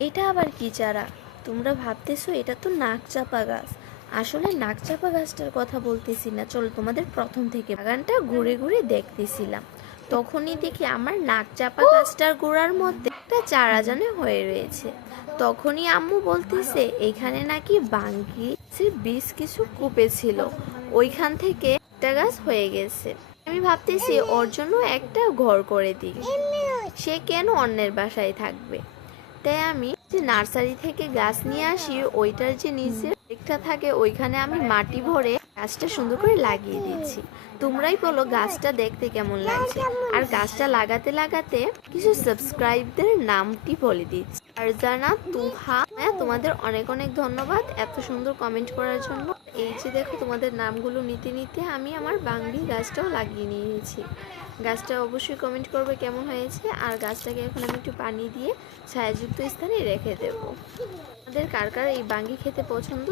এটা আবার কি চারা? তোমরা ভাবতেছো এটা তো নাকচাপা গাছ। আসলে নাকচাপা গাছটার কথা বলতেছি না, চলো তোমাদের প্রথম থেকে বাগানটা ঘুরে ঘুরে দেখতেছিলাম। তখনই দেখি আমার নাকচাপা গাছটার গোড়ার মধ্যে একটা চারা জানে হয়ে রয়েছে। তখনই আম্মু বলতেছে এখানে নাকি বাঙ্গির বীজ কিছু কুপেছিল, ওইখান থেকে একটা গাছ হয়ে গেছে। আমি ভাবতেছি ওর জন্য একটা ঘর করে দিই, সে কেন অন্যের বাসায় থাকবে। তাই আমি যে নার্সারি থেকে গাছ নিয়ে আসি, ওইটার যে নিচে একটা থাকে ওইখানে আমি মাটি ভরে গাছটা সুন্দর করে লাগিয়ে দিচ্ছি। তোমরাই বলো গাছটা দেখতে কেমন লাগছে। আর গাছটা লাগাতে লাগাতে কিছু সাবস্ক্রাইবদের নামটি বলে দিচ্ছি। আরজানা, তুহা, হ্যাঁ তোমাদের অনেক অনেক ধন্যবাদ এত সুন্দর কমেন্ট করার জন্য। এই যে দেখো তোমাদের নামগুলো নিতে নিতে আমি আমার বাঙ্গি গাছটাও লাগিয়ে নিয়েছি। গাছটা অবশ্যই কমেন্ট করবে কেমন হয়েছে। আর গাছটাকে এখন আমি একটু পানি দিয়ে ছায়াযুক্ত স্থানে রেখে দেবো। আমাদের কার কার এই বাঙ্গি খেতে পছন্দ